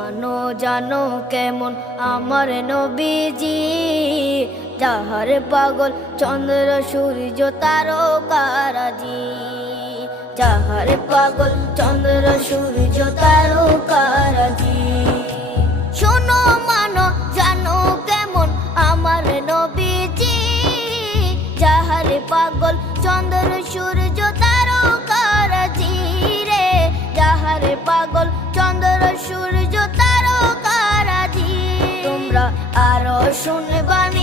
মানো জানো কেমন আমার নবীজি, যাহার পাগল চন্দ্র সূর্য তারকারাজি, যাহার পাগল চন্দ্র সূর্য তারকারাজি। শোনো মানো জানো কেমন আমার নবীজি, যাহার পাগল চন্দ্র সূর্য তারকারাজি রে, যাহার পাগল চন্দ্র সূর্য তারকারাজি। তোমরা আরো শুনবানি